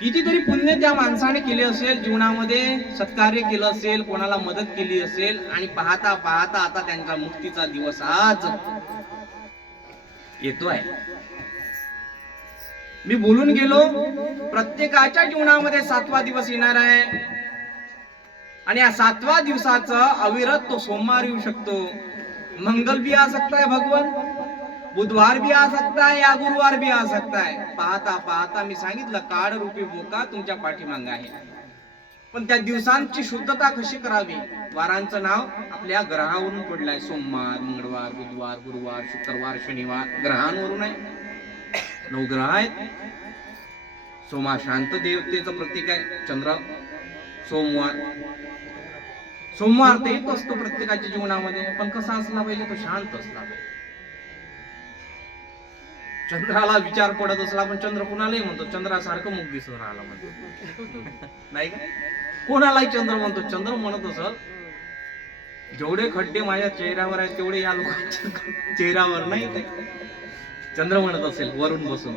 कितीतरी पुण्य त्या माणसाने केले असेल, जीवनामध्ये सत्कार्य केलं असेल, कोणाला मदत केली असेल, आणि पाहता पाहता आता त्यांचा मुक्तीचा दिवस आज येतोय. मी बोलून गेलो, प्रत्येकाच्या जीवनामध्ये 7वा दिवस येणार आहे, आणि या 7व्या दिवसाचा अविरत तो सोमवार येऊ शकतो, मंगल भी आ सकता है भगवान, बुधवार भी आ सकता है या गुरुवार भी आ सकता है. पाहता पाहता मी सांगितलं, काळ रूपी बोका तुमच्या पाठीमागे आहे. पण त्या दिवसांची शुद्धता कशी करावी? वारांचं नाव आपल्या ग्रहावरून पडलंय. सोमवार, मंगळवार, बुधवार, गुरुवार, शुक्रवार, शनिवार ग्रहांवरून आहे. 9 ग्रह आहेत. सोमा शांत देवतेचं प्रतीक आहे. चंद्र सोमवार, सोमवार तर येत असतो प्रत्येकाच्या जीवनामध्ये, पण कसा असला पाहिजे? तो शांत असला पाहिजे. चंद्राला विचार पडत असला, पण चंद्र कुणालाही म्हणतो चंद्रासारखं मुख दिसून राहिला म्हणतो, नाही का? कोणालाही चंद्र म्हणतो. चंद्र म्हणत असल, जेवढे खड्डे माझ्या चेहऱ्यावर आहेत तेवढे या लोकांच्या चेहऱ्यावर नाही. चंद्र म्हणत असेल, वरून बसून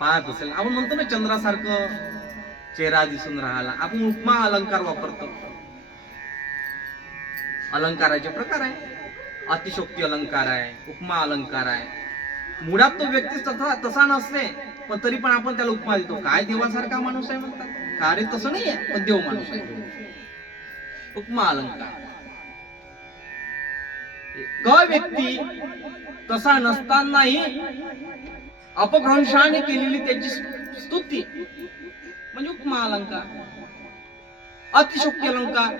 पाहत असेल. आपण म्हणतो ना चंद्रासारखं चेहरा दिसून राहिला. आपण उपमा अलंकार वापरतो. अलंकाराचे प्रकार आहे. अतिशोक्ती अलंकार आहे, उपमा अलंकार आहे. मुळात तो व्यक्ती तसा नसते, पण तरी पण आपण त्याला उपमा देतो. काय देवासारखा माणूस आहे म्हणतात. कार्य तसं नाही आहे, पण देव माणूस आहे. उपमा अलंकार. व्यक्ती तसा नसतानाही अपभ्रंशाने केलेली त्याची स्तुती म्हणजे उपमा अलंकार. अतिशोक्ती अलंकार.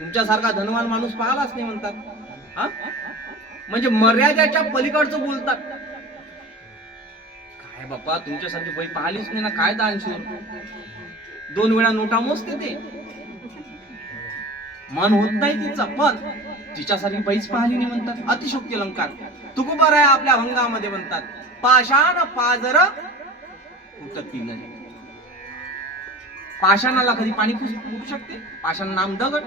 तुमच्यासारखा धनवान माणूस पाहिलाच नाही म्हणतात. हा, म्हणजे मर्यादेच्या पलीकडचं बोलतात. काय बाप्पा, तुमच्यासारखी बाई पाहिलीच नाही ना, काय दानशूर. 2 वेळा नोटा मोजते ते, मन होत नाही तिचं, पण तिच्यासारखी बाईच पाहिली नाही म्हणतात. अतिशोक्ती अलंकार. तुकोबार आहे आपल्या भंगामध्ये म्हणतात, पाषाण पाजर फुटती नाही. पाषाणाला कधी पाणी फुटू शकते? पाषाण नाम दगड.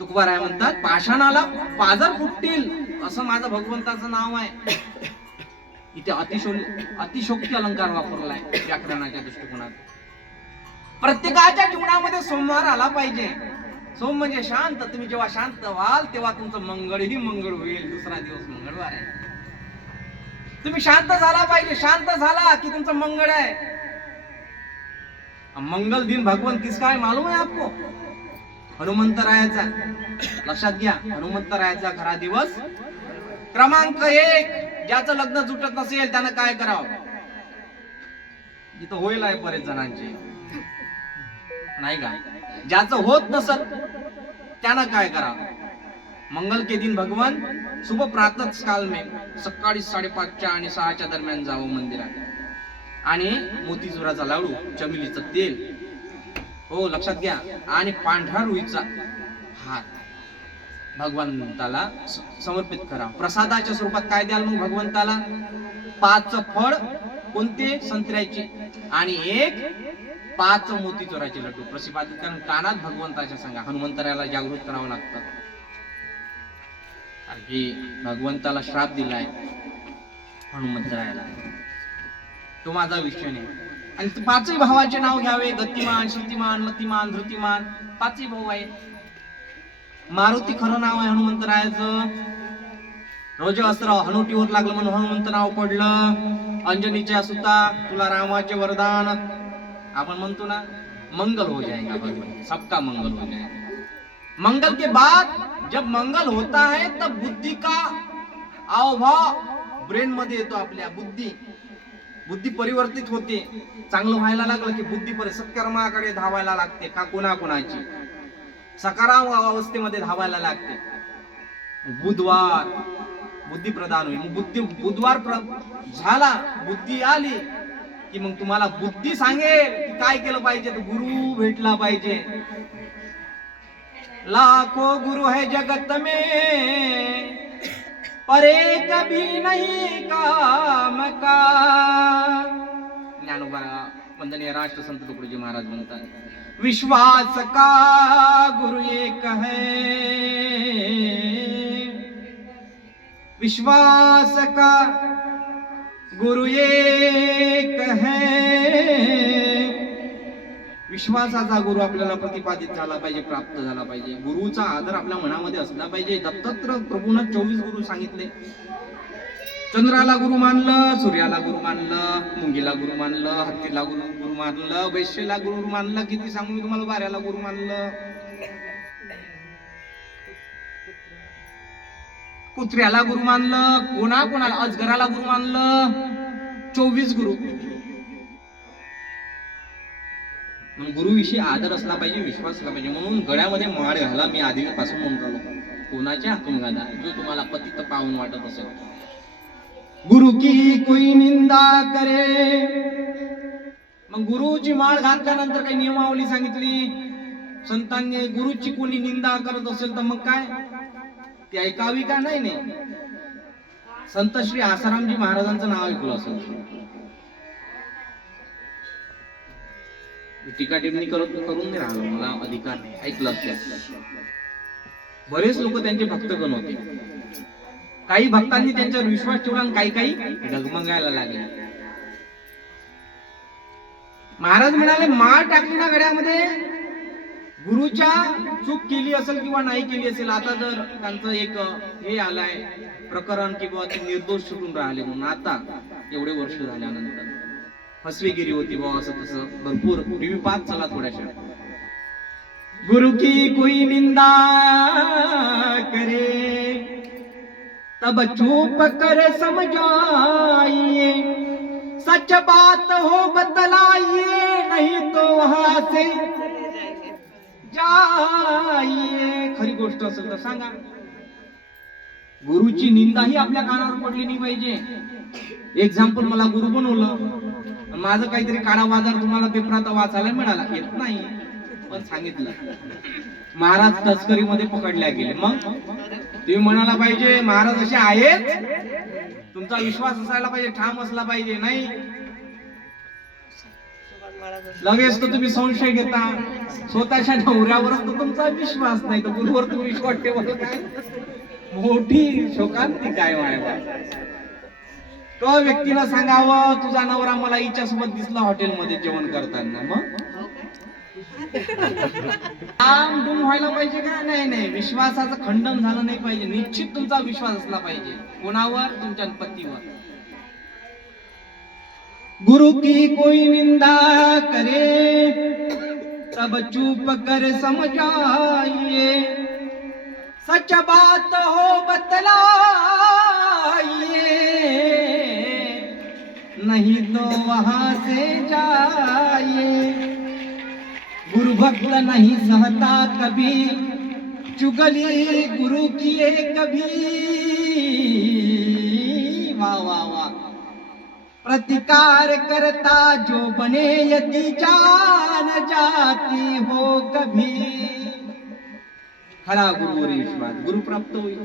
तुकोबार आहे म्हणतात, पाषाणाला पाजर फुटतील असं माझं भगवंताचं नाव आहे. इथे अतिशोक्ती अलंकार वापरलाय व्याकरणाच्या दृष्टिकोनात. प्रत्येकाच्या जीवनामध्ये सोमवार आला पाहिजे. सोम म्हणजे शांत. तुम्ही जेव्हा शांत व्हाल तेव्हा तुमचं मंगळही मंगळ होईल. दुसरा दिवस मंगळवार आहे. तुम्ही शांत झाला पाहिजे. शांत झाला की तुमचं मंगळ आहे. मंगल दिन भगवान किसका है मालूम है आपको? हनुमंतरायाचा. लक्षात घ्या, हनुमंतरायाचा खरा दिवस क्रमांक 1. ज्याचं लग्न जुटत नसेल त्यानं काय करावं? जिथं होईल आहे बरेच जणांचे, नाही का? ज्याचं होत नसत त्यानं काय करावं? मंगल के दिन भगवान सुबह प्रातः काल में सकाळी 5:30 आणि 6 दरम्यान जावं मंदिरात, आणि मोतीचुराचा लाडू, चमेलीचं तेल, हो लक्षात घ्या, आणि पांढरा रुईचा हार भगवंताला समर्पित करा. प्रसादाच्या स्वरूपात काय द्याल मग भगवंताला? 5 फळ. कोणते? संत्र्याचे. आणि 5 मोतीचुराचे लड्डू प्रसादित करून कानात भगवंताच्या सांगा. हनुमंतरायाला जागृत करावं लागतं, कारण की भगवंताला श्राप दिलाय हनुमंतरायाला. तो माझा विषय नाही. आणि 5ही भावाचे नाव घ्यावे. गतिमान, शक्तिमान, मतिमान, धृतिमान. 5ही भाऊ आहे. मारुती खरं नाव आहे हनुमंतरायाचं. रोज अस्त्र हनुटीवर लागलं म्हणून हनुमंत नाव पडलं. अंजनीच्या सुता, तुला रामाचे वरदान. आपण म्हणतो ना, मंगल हो जाएगा भगवान, सबका मंगल हो जाएगा. मंगल के बाद जब मंगल होता है तब बुद्धि का अवभाव ब्रेन मध्ये येतो. आपल्या बुद्धी परिवर्तित होते. चांगलं व्हायला लागलं की बुद्धी सत्कर्माकडे धावायला लागते. का कोणाची सकारात्मक अवस्थेमध्ये धावायला लागते. बुधवार बुद्धी प्रदान होईल. बुधवार झाला, बुद्धी आली की मग तुम्हाला बुद्धी सांगेल की काय केलं पाहिजे. तर गुरु भेटला पाहिजे. लाखों गुरु है जगत में, पर एक भी नहीं काम का. ज्ञानोबा वंदनीय राष्ट्रसंत तुकडोजी महाराज म्हणतात, विश्वास का गुरु एक है, विश्वास का गुरु एक है, विश्वासाचा गुरु आपल्याला प्रतिपादित झाला पाहिजे, प्राप्त झाला पाहिजे. गुरुचा आदर आपल्या मनामध्ये असला पाहिजे. दत्तात्रय प्रभूनं 24 गुरु सांगितले. चंद्राला गुरु मानलं, सूर्याला गुरु मानलं, मुंगीला गुरु मानलं, हत्तीला गुरु मानलं, वैश्यला गुरु मानलं, किती सांगू मी तुम्हाला, वाऱ्याला गुरु मानलं, कुत्र्याला गुरु मानलं, कोणाला अजगराला गुरु मानलं. 24 गुरु. गुरुविषयी आदर असला पाहिजे, विश्वास असला पाहिजे. म्हणून गळ्यामध्ये माळ घाला. मी आधीपासून म्हणून राहिलो, कोणाच्या हातून घाला, जो तुम्हाला पतित पावन वाटत असेल. गुरु की कोई निंदा करे. मग गुरुची माळ घातल्यानंतर काही नियमावली सांगितली संतांनी. गुरुची कोणी निंदा करत असेल तर मग काय ती ऐकावी का? नाही. संत श्री आसारामजी महाराजांचं नाव ऐकलं असेल. टीका टिप्पणी करून नाही राहिलो, मला अधिकार नाही. ऐकलं असेल. बरेच लोक त्यांचे भक्तगण होते. काही भक्तांनी त्यांच्यावर विश्वास ठेवला आणि काही डगमगायला लागले. महाराज म्हणाले, माळ टाकली ना गळ्यामध्ये, गुरुच्या चूक केली असेल किंवा नाही केली असेल. आता जर त्यांचं एक हे आलाय प्रकरण किंवा ते निर्दोष सुटून राहिले म्हणून, आता एवढे वर्ष झाल्यानंतर फसवेगिरी होती बा, असं तसं भरपूर टीव्ही पाहत चला थोड्याशा. गुरु की कोई निंदा करे तब चुप कर समझाइए, सच बात हो बतलाइए, नहीं तो वहां से जाइए. खरी गोष्ट असेल तर सांगा. गुरुची निंदा ही आपल्या कानावर पडली नाही पाहिजे. एक्झाम्पल, मला गुरु बनवलं, माझं काहीतरी काळा बाजार तुम्हाला पेपरात वाचायला मिळाला, येत नाही पण सांगितलं. महाराज तस्करीमध्ये पकडल्या गेले. मग तुम्ही म्हणाला पाहिजे महाराज असे आहेत, तुमचा विश्वास असायला पाहिजे, ठाम असला पाहिजे. नाही लगेच तर तुम्ही संशय घेता. स्वतःच्या नवऱ्यावरच तर तुमचा विश्वास नाही, तर गुरुवर तुम्ही विश्वास ठेवला काय? मोठी शोकांती काय व्हायला. तो व्यक्तीला सांगावं, तुझा नवरा मला हिच्या सोबत दिसला हॉटेलमध्ये जेवण करताना. मग आम डूम व्हायला पाहिजे का? नाही. विश्वासाचं खंडन झालं नाही पाहिजे. निश्चित तुमचा विश्वास असला पाहिजे. कोणावर? तुमच्या पतीवर. गुरु की कोई निंदा करे तब चुप कर समझाइए, सच बात हो बतलाइए, नहीं तो वहां से जाइए. गुरु भक्त नहीं सहता कभी, चुगली गुरु किए कभी. वाह वाह वाह. प्रतिकार करता जो बने, यदि जान जाती हो कभी. खरा गुरुवर विश्वास, गुरु प्राप्त होईल.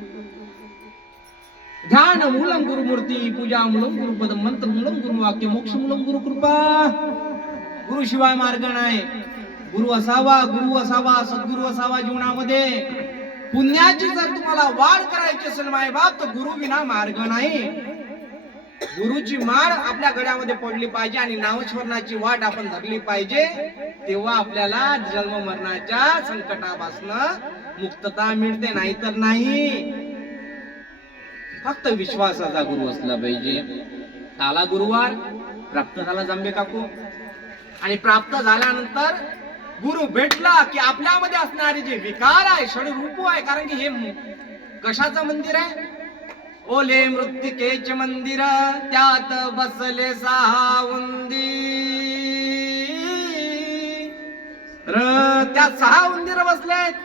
ध्यान मूलम गुरुमूर्ती, पूजा मूलम गुरुपद, मंत्र मूलम गुरुवाक्य, मोक्ष मूलम गुरुकृपा. गुरु शिवाय मार्ग नाही. गुरु असावा सद्गुरु असावा जीवनामध्ये. पुण्याची जर तुम्हाला वाढ करायची असेल मायबाप, तर गुरु विना मार्ग नाही. गुरुची माळ आपल्या गळ्यामध्ये पडली पाहिजे आणि नामस्मरणाची वाट आपण धरली पाहिजे. तेव्हा आपल्याला जन्म मरणाच्या संकटापासून मुक्तता मिळते, नाहीतर नाही. फक्त विश्वासाचा गुरु असला पाहिजे. आला गुरुवार, प्राप्त झाला जांभे काकू. आणि प्राप्त झाल्यानंतर गुरु भेटला की आपल्यामध्ये असणारे जे विकार आहे, षडरूप आहे. कारण की हे कशाचं मंदिर आहे? ओले मृत्तिकेचे मंदिर, त्यात बसले 6 उंदीर. त्या 6 उंदीर बसलेत.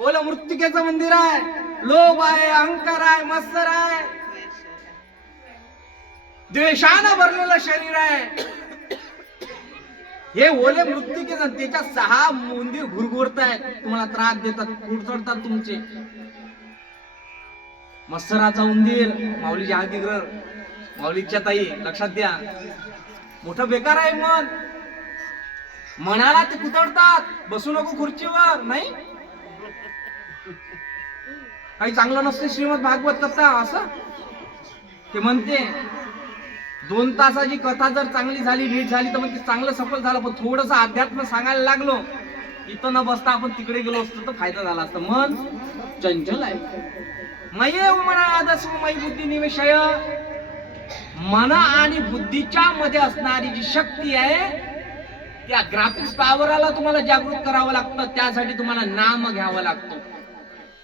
ओलं मृत्तिकेचं मंदिर आहे. लोभ आहे, अहंकार आहे, मत्सर आहे, द्वेषानं भरलेलं शरीर आहे. हे ओले मृत्तिकेचं, त्याच्या 6 उंदीर घुरघुरतायत, तुम्हाला त्रास देतात, कुरतडतात तुमचे. मत्सराचा उंदीर, माऊलीची आदिग्रह, माऊलीच्या ताई, लक्षात द्या, मोठं बेकार आहे मन. मनाला ते कुतडतात. बसू नको खुर्चीवर, नाही काही चांगलं नसते. श्रीमद भागवत कथा असं ते म्हणते. 2 तासाची कथा जर चांगली झाली, नीट झाली तर मग ते चांगलं सफल झालं. पण थोडस अध्यात्म सांगायला लागलो, इथं न बसता आपण तिकडे गेलो असतो तर फायदा झाला असता. मन चंचल आहे. मयेव मना आदस्व मयी बुद्धी निवेशय. मन आणि बुद्धीच्या मध्ये असणारी जी शक्ती आहे, त्या ग्राफिक्स पॉवरला तुम्हाला जागृत करावं लागतं. त्यासाठी तुम्हाला नाम घ्यावं लागतं.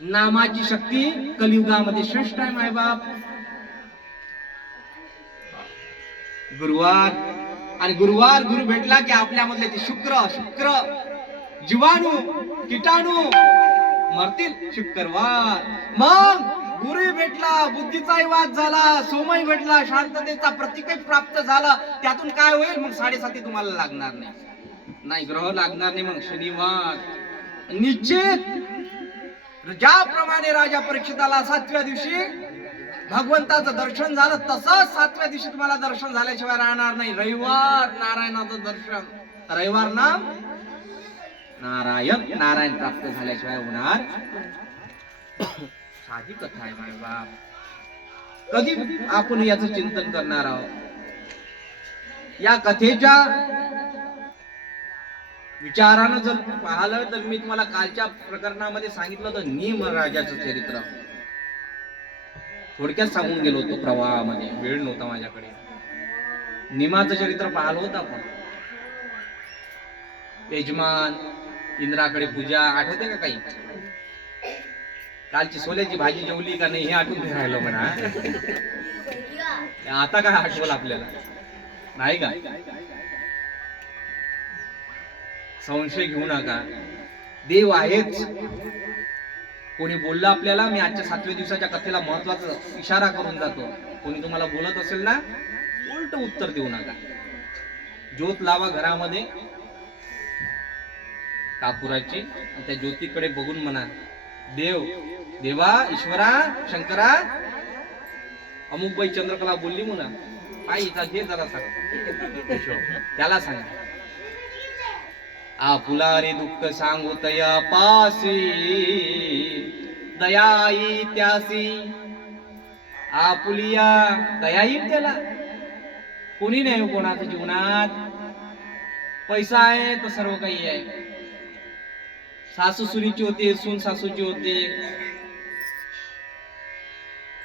नामाची शक्ती कलियुगामध्ये श्रेष्ठ आहे मायबाप. गुरुवार, आणि गुरुवार गुरु भेटला की आपल्यामधले ते शुक्र जीवाणू कीटाणू मरतील. शुक्रवार मग गुरु भेटला, बुद्धीचाही वाद झाला, सोमही भेटला, शांततेचा प्रतीकही प्राप्त झाला. त्यातून काय होईल? मग 7.5 तुम्हाला लागणार नाही, ग्रह लागणार नाही. मग शनिवार निश्चित. ज्याप्रमाणे राजा परीक्षिताला 7व्या दिवशी भगवंताचं दर्शन झालं, तसंच 7व्या दिवशी तुम्हाला दर्शन झाल्याशिवाय राहणार नाही. रविवार नारायणाचं दर्शन, रविवार नाम नारायण प्राप्त झाल्याशिवाय होणार. साधी कथा आहे माय बाप. कधी आपण याचं चिंतन करणार आहोत? या कथेच्या विचारानं जर पाहिलं तर मी तुम्हाला कालच्या प्रकरणामध्ये सांगितलं होतं नीम राजाचं चरित्र. थोडक्यात सांगून गेलो होतो प्रवाहामध्ये, वेळ नव्हता माझ्याकडे. निमाचं चरित्र पाहिलं होतं आपण. यजमान, इंद्राकडे पूजा, आठवते का काही? कालची सोल्याची भाजी जेवली का नाही हे आठवून नाही राहिलं म्हणा. आता काय आठवलं आपल्याला, नाही का? संशय घेऊ नका, देव आहेच. कोणी बोललं आपल्याला, मी आजच्या 7व्या दिवसाच्या कथेला महत्वाचा इशारा करून जातो. कोणी तुम्हाला बोलत असेल ना, उलट उत्तर देऊ नका. ज्योत लावा घरामध्ये कापुराची, त्या ज्योतीकडे बघून म्हणा, देवा, ईश्वरा, शंकरा, अमुक बाई चंद्रकला बोलली म्हणा, आईचा घे जरा सांग. त्याला सांगा, आपुला रे दुःख सांगू तया पासी, दयाई त्यासी. आपुलिया दयाई त्याला. कोणी नाही कोणाच्या जीवनात. पैसा आहे तर सर्व काही आहे. सासू सुनीची होते, सून सासूची होते.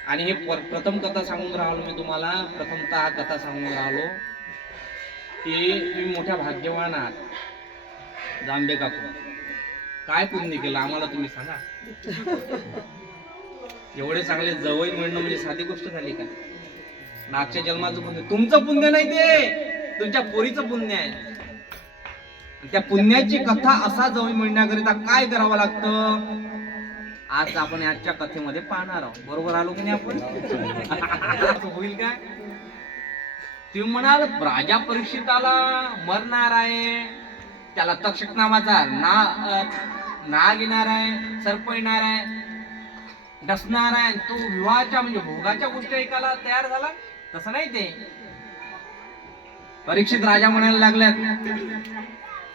आणि हे प्रथम कथा सांगून राहिलो मी तुम्हाला. प्रथमतः कथा सांगून राहिलो की तुम्ही मोठ्या भाग्यवान आहात. जांबे काकू, काय पुण्य केलं आम्हाला तुम्ही सांगा. एवढे चांगले जवळ मिळणं म्हणजे साधी गोष्ट झाली का? मागच्या जन्माचं पुण्य. तुमचं पुण्य नाही ते, तुमच्या पोरीचं पुण्य आहे. त्या पुण्याची कथा असा जवळ मिळण्याकरिता काय करावं लागतं, आज आपण आजच्या कथेमध्ये पाहणार आहोत. बरोबर आलो की नाही आपण? होईल काय? तुम्ही म्हणाल राजा परीक्षिताला मरणार आहे, त्याला तक्षक नावाचा नाग येणार आहे, सर्प येणार आहे, डसणार आहे, तो विवाहाच्या म्हणजे भोगाच्या गोष्टी ऐकायला तयार झाला. तसं नाही ते. परीक्षित राजा म्हणायला लागल्यात,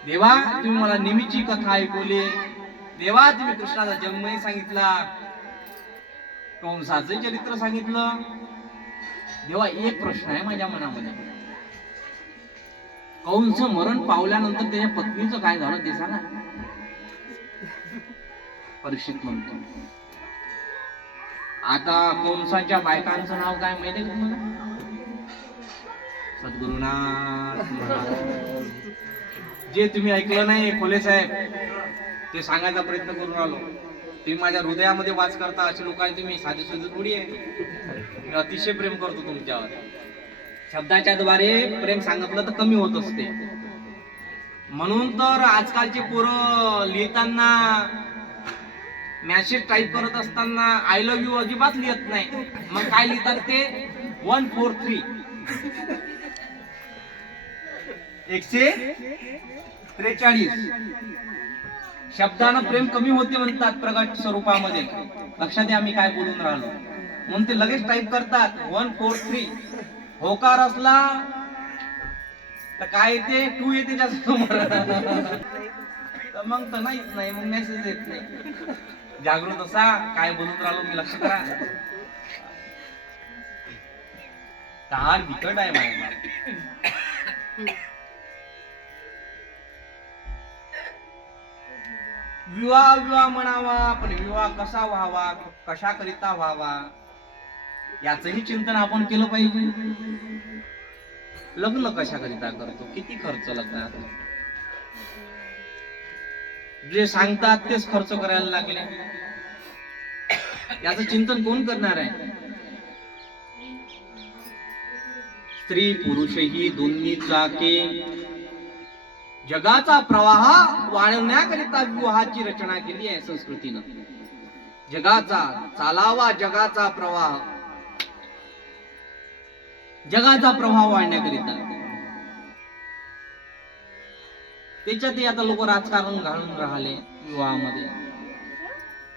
देवा तुम्ही मला नेहमीची कथा ऐकवली, देवा तुम्ही कृष्णाचा जन्मही सांगितला, कंसाचं चरित्र सांगितलं. देवा एक प्रश्न आहे माझ्या मनामध्ये, कंस मरण पावल्यानंतर त्याच्या पत्नीचं काय झालं ते सांगा. परीक्षित म्हणतो, आता कंसाच्या बायकांचं नाव काय माहिती आहे तुम्हाला? सद्गुरुनाथ. जे तुम्ही ऐकलं नाही खोले साहेब, ते सांगायचा प्रयत्न करून आलो. तुम्ही माझ्या हृदयामध्ये वास करता असे लोक आहे तुम्ही, साधे सुधे थोडी आहे. मी अतिशय प्रेम करतो तुमच्यावर. शब्दाच्या द्वारे प्रेम सांगितलं तर कमी होत असते. म्हणून तर आजकालचे पोरं लिहिताना, मॅसेज टाईप करत असताना आय लव्ह यू अजिबात लिहत नाही. मग काय लिहितात ते 143 143 शब्दानं प्रेम कमी होते म्हणतात प्रगट स्वरूपामध्ये. लक्षात द्या मी काय बोलून राहिलो. म्हणून ते लगेच टाईप करतात 143. होकार असला तर काय येते, 2 येते त्यासमोर. मग तर नाहीच नाही, मग मेसेज येत नाही. जागृत असा काय बोलून राहिलो मी, लक्ष करा. काळ बिकट आहे माझ्या. विवाह म्हणावा, पण विवाह कसा व्हावा, कशा करिता व्हावा याचंही चिंतन आपण केलं पाहिजे. लग्न कशा करिता करतो, किती खर्च लग्नात, जे सांगतात तेच खर्च करायला लागले, याचं चिंतन कोण करणार आहे? स्त्री पुरुषही दोन्ही चाके, जगाचा प्रवाह वाढवण्याकरिता विवाहाची रचना केली आहे संस्कृतीनं. जगाचा चालावा, जगाचा प्रवाह, जगाचा प्रभाव वाढण्याकरिता. त्याच्यातही आता लोक राजकारण घालून राहिले विवाहामध्ये.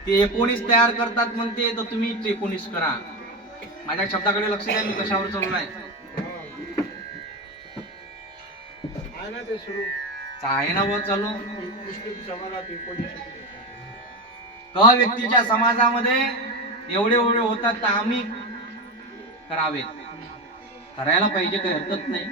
ते 19 तयार करतात म्हणते, तर तुम्ही 19 करा. माझ्या शब्दाकडे लक्ष द्या, मी कशावर चालू आहे. आहे ना वर चालू. का व्यक्तीच्या समाजामध्ये एवढे एवढे होतात, तर आम्ही करावे, करायला पाहिजे, काही हरकत नाही.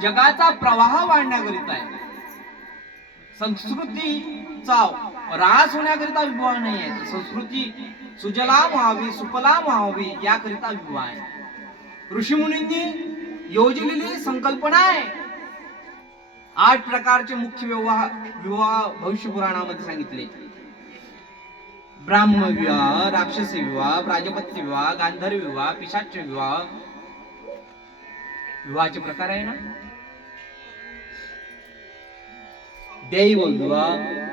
जगाचा प्रवाह वाढण्याकरिता आहे. संस्कृतीचा ऱ्हास होण्याकरिता विवाह नाही आहे. संस्कृती सुजलाम व्हावी, सुफलाम व्हावी याकरिता विवाह आहे. ऋषीमुनींनी योजलेली संकल्पना आहे. 8 प्रकारचे मुख्य विवाह भविष्य पुराणामध्ये सांगितले. ब्राह्म विवाह, राक्षसी विवाह, प्राजपत्य विवाह, गांधर्व विवाह, पिशाच विवाह. विवाहाचे प्रकार आहे ना. दैव विवाह.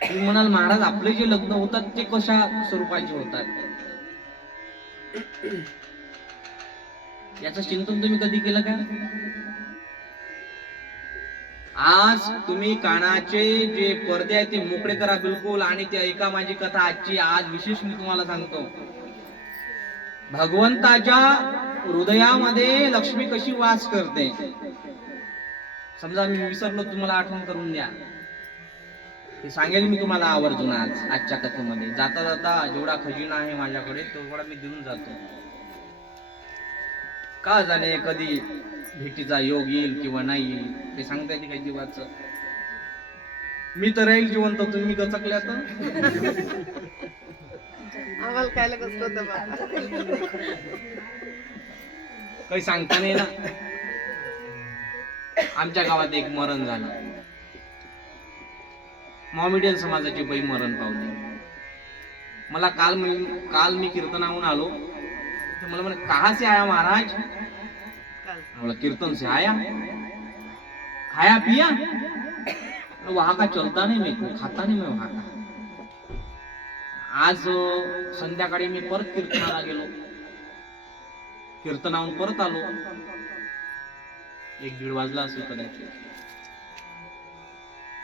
तुम्ही म्हणाल महाराज, आपले जे लग्न होतात ते कशा स्वरूपाचे होतात, याचं चिंतन तुम्ही कधी केलं का? आज तुम्ही कानाचे जे पडदे आहेत ते मोकळे करा बिलकुल, आणि ते ऐका माझी कथा आजची. आज विशेष मी तुम्हाला सांगतो, भगवंताच्या हृदयामध्ये लक्ष्मी कशी वास करते. समजा मी विसरलो, तुम्हाला आठवण करून द्या, ते सांगेल मी तुम्हाला आवर्जून आजच्या कथेमध्ये. जाता जाता जेवढा खजिना आहे माझ्याकडे तेवढा मी देऊन जातो. का जाणे कधी भेटीचा योग येईल किंवा नाही येईल, ते सांगता येते काही जीवाचं. मी तर राहील जिवंत, तुम्ही गचकल्या तर आम्हाला काय लगत होतं बा. काही सांगता नाही ना. आमच्या गावात एक मरण झालं. मॉमेडियन समाजाची बाई मरण पावली. मला काल मी कीर्तनाहून आलो, तर मला म्हणे कहाँ से आया महाराज. बोला कीर्तन से आया. खाया पिया. वहां का चलता नहीं मैं, खाता नहीं मैं वहां का. आज संध्याकाळी मी परत कीर्तनाला गेलो, कीर्तनाहून परत आलो. 1-1:30 वाजला असेल कदाचित.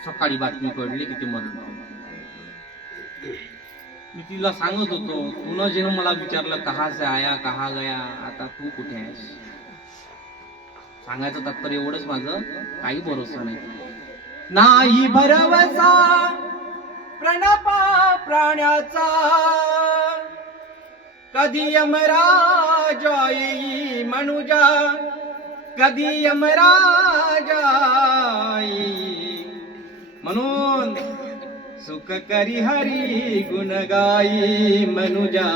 सकाळी बातमी कळली की ते मरण. मी तिला सांगत होतो, तू जेव्हा मला विचारलं कहा से आया कहा गया, आता तू कुठे आहेस. सांगायचं तात्पर्य एवढंच माझं, काही भरोसा नाही भरवसा प्रणपा प्राण्याचा. कधी यमराजा येई मनुजा, कधी यमराजा येई. म्हणून सुख करी हरी गुण गाई मनुजा,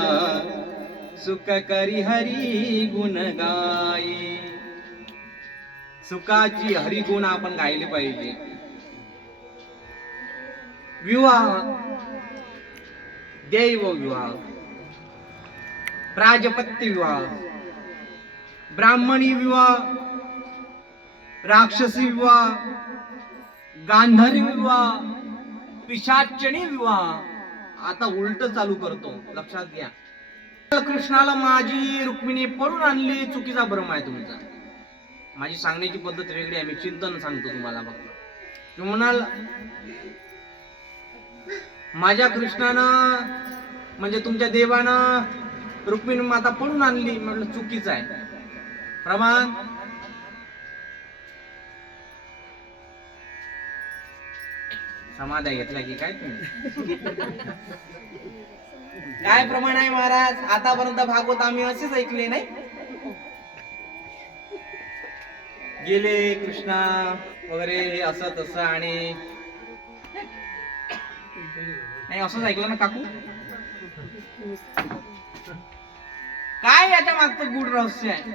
सुख करी हरी गुण गाई. सुखाची हरिगुण आपण गायले पाहिजे. विवाह, दैव विवाह, प्राजपत्य विवाह, ब्राह्मणी विवाह, राक्षसी विवाह, गांधारी विवाह, पिशाचणी विवाह. आता उलट चालू करतो, लक्षात घ्या. कृष्णाला माझी रुक्मिणी पळून आणली, चुकीचा भ्रम आहे तुमचा. माझी सांगण्याची पद्धत वेगळी आहे, मी चिंतन सांगतो तुम्हाला. बघ, तुम्ही म्हणाल माझ्या कृष्णानं म्हणजे तुमच्या देवानं रुक्मिणी माता पळून आणली, म्हटलं चुकीचं आहे. प्रमाण समाध्या घेतला की काय तुम्ही? काय प्रमाण आहे महाराज? आतापर्यंत भागवत आम्ही असेच ऐकले नाही. गेले कृष्णा वगैरे असं तसं आणि नाही असंच ऐकलं ना काकू? काय याच्या मागचं गूढ रहस्य आहे?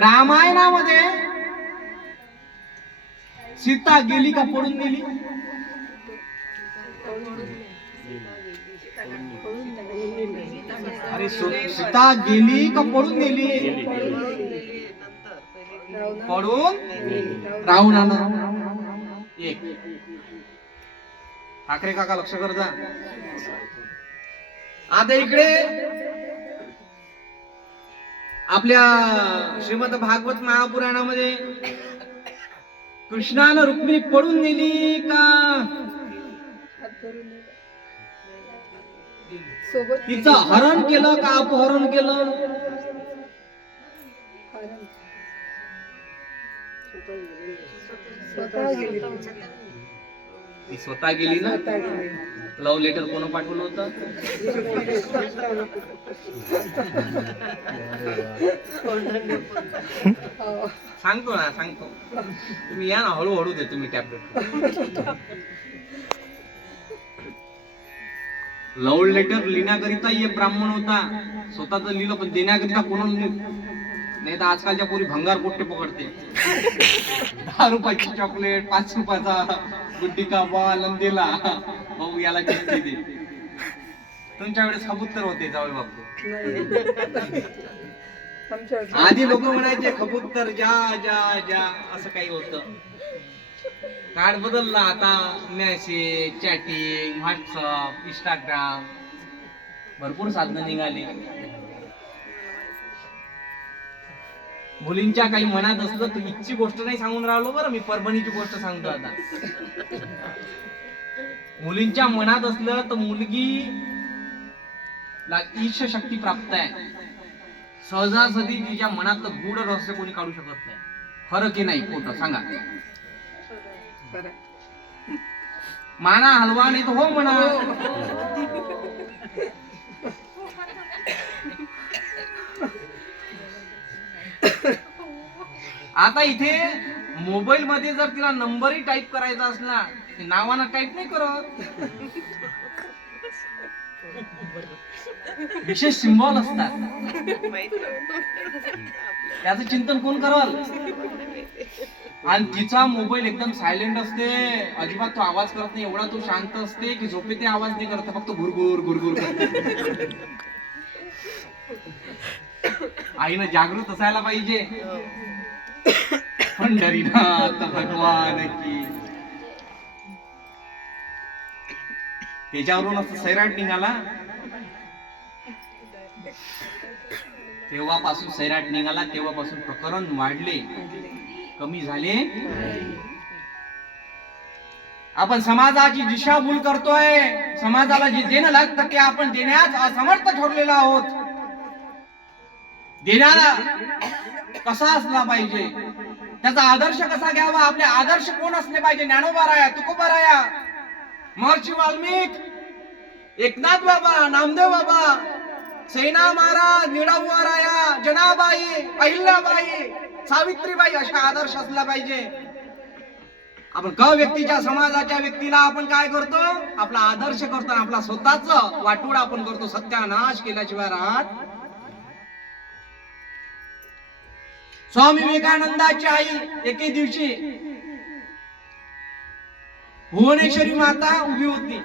रामायणामध्ये सीता गेली का पडून गेली? अरे सीता गेली का पडून गेली? पडून रावणानं. एक ठाकरे काका लक्ष कर जा. आता इकडे आपल्या श्रीमद भागवत महापुराणामध्ये कृष्णानं रुक्मिणी पडून नेली का तिचं हरण केलं का अपहरण केलं? ती स्वतः गेली ना. लव्ह लेटर कोण पाठवलं होतं? सांगतो ना, सांगतो. तुम्ही या ना, हळूहळू देतो मी टॅबलेट. लव्ह लेटर लिहिण्याकरिता एक ब्राह्मण होता, स्वतःच लिहिलं, पण देण्याकरिता कोणाला लिहिलं नाही. तर आजकालच्या पोरी भंगार पोट्टे पकडते. 10 रुपयाची चॉकलेट, 5 रुपयाचा गुड्डी का बॉल दिला, भाऊ याला चिठ्ठी दे. तुमच्या वेळेस कबूतर होते जावई बापू? आधी लोक म्हणायचे कबूतर जा जा जा, असं काही होतं. काळ बदलला, आता मेसेज, चॅटिंग, व्हॉट्सअप, इंस्टाग्राम, भरपूर साधनं निघाली. मुलींच्या काही मनात असलं तर इच्छी गोष्ट नाही सांगून राहिलो बरं मी, परभणीची गोष्ट सांगतो आता. मुलींच्या मनात असलं तर मुलगी ला ईश शक्ती प्राप्त आहे. सहजासहजी तिच्या मनातलं गूढ रहस्य कोणी काढू शकत नाही. खरं की नाही खोटं सांगा? माना हलवा नाही तर हो म्हणा. आता इथे मोबाईल मध्ये जर तिला नंबरही टाईप करायचा असला, नावानं टाईप नाही करत, विशेष सिम्बॉल असतात. याचं चिंतन कोण करल? आणि तिचा मोबाईल एकदम सायलेंट असते, अजिबात तो आवाज करत नाही. एवढा तो शांत असते की झोपेत आवाज नाही करत, फक्त घुरघुर घुरघुर करते. आईनं जागृत असायला पाहिजे. पंढरीनाथ भगवान की. त्याच्यावरून असं सैराट निघाला, तेव्हापासून सैराट निघाला, तेव्हापासून प्रकरण वाढले, कमी झाले. आपण समाजाची दिशाभूल करतोय. समाजाला जे देणं लागतं ते आपण देण्यास असमर्थ ठरलेलो आहोत. देणारा कसा असला पाहिजे, त्याचा आदर्श कसा घ्यावा, आपले आदर्श कोण असले पाहिजे? ज्ञानोबा राया, तुकोबा राया, महर्षी वाल्मिक, एकनाथ बाबा, नामदेव बाबा, सेना महाराज, निळाबुवा राया, जनाबाई, अहिल्याबाई, सावित्रीबाई, अशा आदर्श असला पाहिजे. आपण क व्यक्तीच्या, समाजाच्या व्यक्तीला आपण काय करतो? आपला आदर्श करतो, आपला स्वतःच वाटोळा आपण करतो. सत्यानाश केल्याशिवाय राहत. स्वामी विवेकानंदाची आई एके दिवशी भुवनेश्वरी माता उभी होती.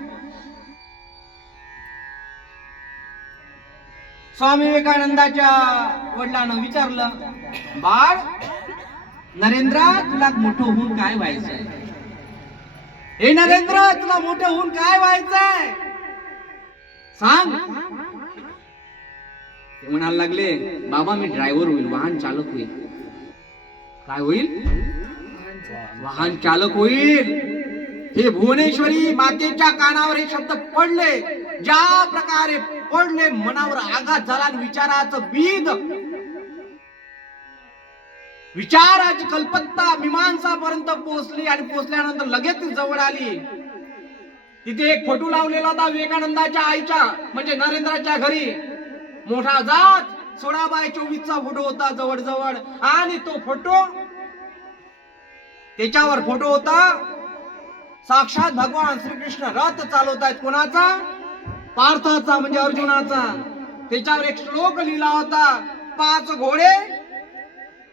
स्वामी विवेकानंदाच्या वडिलांना विचारलं, बाळ नरेंद्र, तुला मोठं होऊन काय व्हायचंय? हे नरेंद्र, तुला मोठं होऊन काय व्हायचंय सांग. ते म्हणायला लागले, बाबा मी ड्रायव्हर होईल, वाहन चालक होईल. काय होईल? वाहन चालक होईल. हे भुवनेश्वरी मातेच्या कानावर हे शब्द पडले. ज्या प्रकारे पडले, मनावर आघात झाला. विचाराचं बीज विचाराची कल्पकता मीमांसा पर्यंत पोहोचली आणि पोहोचल्यानंतर लगेच ती जवळ आली. तिथे एक फोटो लावलेला होता विवेकानंदाच्या आईच्या म्हणजे नरेंद्राच्या घरी. मोठा जात 16:24 चा फोटो होता जवळ आणि तो फोटो त्याच्यावर फोटो होता साक्षात भगवान श्रीकृष्ण रथ चालवतायत. कोणाचा? पार्थाचा म्हणजे अर्जुनाचा. त्याच्यावर एक श्लोक लिहिला होता 5 घोडे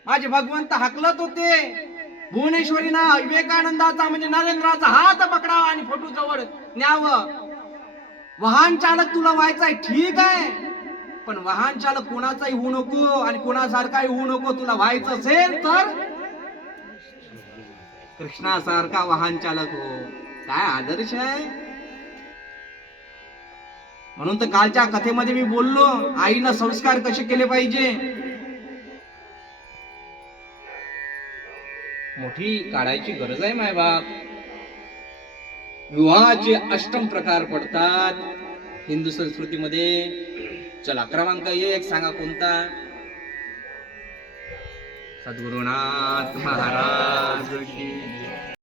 माझे भगवंत हाकलत होते. भुवनेश्वरी ना विवेकानंदाचा म्हणजे नरेंद्राचा हात पकडावा आणि फोटो जवळ न्यावं. वाहन चालक तुला व्हायचाय ठीक आहे, पण वाहन चालक कोणाचाही होऊ नको आणि कोणासारखाही होऊ नको. तुला व्हायचं असेल तर कृष्णासारखा वाहन चालक हो. काय आदर्श आहे. म्हणून तर कालच्या कथेमध्ये मी बोललो आईनं संस्कार कसे केले पाहिजे. मोठी काढायची गरज आहे मायबाप. विवाहाचे अष्टम प्रकार पडतात हिंदू संस्कृतीमध्ये. चला क्रमांक 1 सांगा कोणता? सद्गुरुनाथ महाराज की